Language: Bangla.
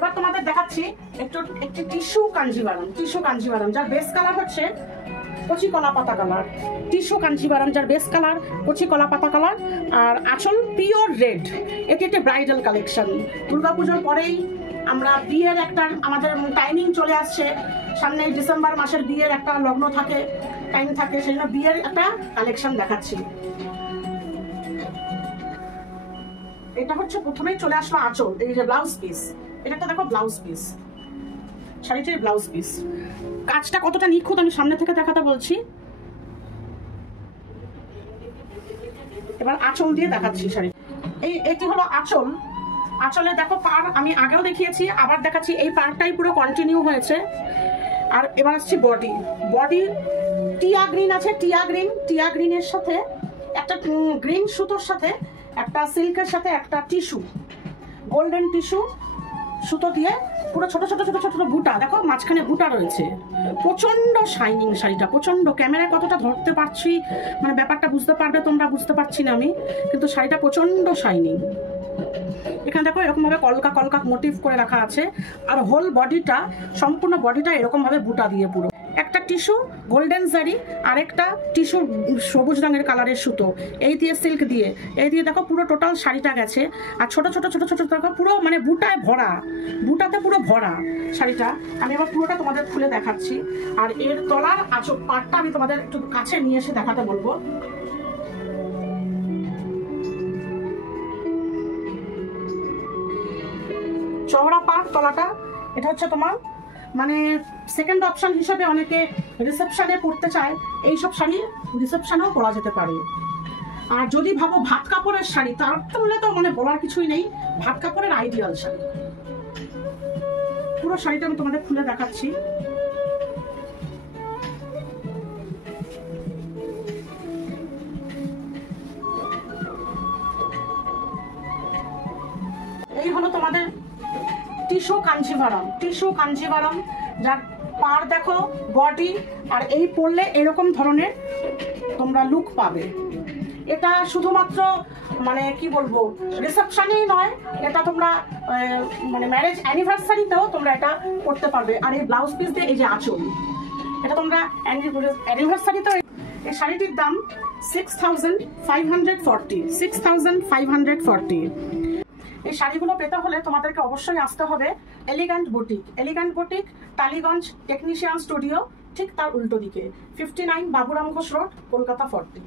এবার তোমাদের দেখাচ্ছি একটি টিস্যু কাঞ্জিভারাম যার বেস কালার হচ্ছে কচি কলা পাতা কালার। টিস্যু কাঞ্জিভারাম যার বেস কালার কচি কলা পাতা কালার, আর আঁচল পিওর রেড। এটি একটি ব্রাইডাল কালেকশন। দুর্গাপুজোর পরেই আমরা বিয়ের একটা আমাদের টাইমিং চলে আসছে, সামনে ডিসেম্বর মাসের বিয়ের একটা লগ্ন থাকে, টাইম থাকে, সেই জন্য বিয়ের একটা কালেকশন দেখাচ্ছি। এটা হচ্ছে প্রথমেই চলে আসলো আঁচল, এই যে ব্লাউজ পিস, এটা একটা দেখো ব্লাউজ পিস, শাড়িটির ব্লাউজ পিস। কাজটা কতটা নিখুঁত আমি সামনে থেকে দেখাতে বলছি। এবার আঁচল দিয়ে দেখাচ্ছি শাড়ি। এটি হলো আঁচল। আঁচলে দেখো পার আমি আগেও দেখিয়েছি, আবার দেখাচ্ছি, এই পারটাই পুরো কন্টিনিউ হয়েছে। আর এবার আসছি বডি টিয়া গ্রিন আছে, টিয়া গ্রিনের সাথে একটা গ্রিন সুতোর সাথে একটা সিল্কের সাথে একটা টিস্যু, গোল্ডেন টিস্যু সুতো দিয়ে পুরো ছোট ছোট ছোট ছোট বুটা, দেখো মাঝখানে বুটা রয়েছে। প্রচন্ড শাইনিং শাড়িটা, প্রচন্ড। ক্যামেরায় কতটা ধরতে পারছি মানে ব্যাপারটা বুঝতে পারবে তোমরা, বুঝতে পারছি না আমি, কিন্তু শাড়িটা প্রচন্ড শাইনিং। এখানে দেখো এরকম ভাবে কলকা কলকা মোটিভ করে রাখা আছে, আর হোল বডিটা, সম্পূর্ণ বডিটা এরকম ভাবে বুটা দিয়ে পুরো। একটা টিস্যু গোল্ডেন জারি, আরেকটা টিস্যু সবুজ রঙের কালারের সুতো, এই দিয়ে সিল্ক দিয়ে, এই দিয়ে দেখো পুরো টোটাল শাড়িটা গেছে। আর ছোট ছোট ছোট ছোট দেখো পুরো মানে বুটায় ভরা, বুটাতে পুরো ভরা শাড়িটা। আমি এবার পুরোটা তোমাদের খুলে দেখাচ্ছি। আর এর তলার আঁচল পাটটা আমি তোমাদের একটু কাছে নিয়ে এসে দেখাতে বলবো। চওড়া পাট তলাটা, এটা হচ্ছে তোমার মানে সেকেন্ড অপশন হিসেবে অনেকে রিসেপশনে পরতে চায়, এইসব শাড়ি রিসেপশনেও পরা যেতে পারে। আর যদি ভাবো ভাত কাপড়ের শাড়ি, তার তো মানে বলার কিছুই নেই, ভাত কাপড়ের আইডিয়াল শাড়ি। পুরো শাড়িটা আমি তোমাদের খুলে দেখাচ্ছি। এই হলো তোমাদের টিস্যু কাঞ্জিভারাম, যার পার দেখো, বডি, আর এই পরলে এরকম ধরনের তোমরা লুক পাবে। এটা শুধুমাত্র মানে কি বলবো রিসেপশনেই নয়, এটা তোমরা মানে ম্যারেজ অ্যানিভার্সারিতেও তোমরা এটা করতে পারবে। আর এই ব্লাউজ পিস দিয়ে এই যে আঁচল, এটা তোমরা অ্যানিভার্সারিতেও। এই শাড়িটির দাম 6540। এই শাড়িগুলো পেতে হলে তোমাদেরকে অবশ্যই আসতে হবে elegant boutique, Tollygunge technician studio, ঠিক তার উল্টো দিকে, 59 বাবুরাম ঘোষ রোড, কলকাতা 40।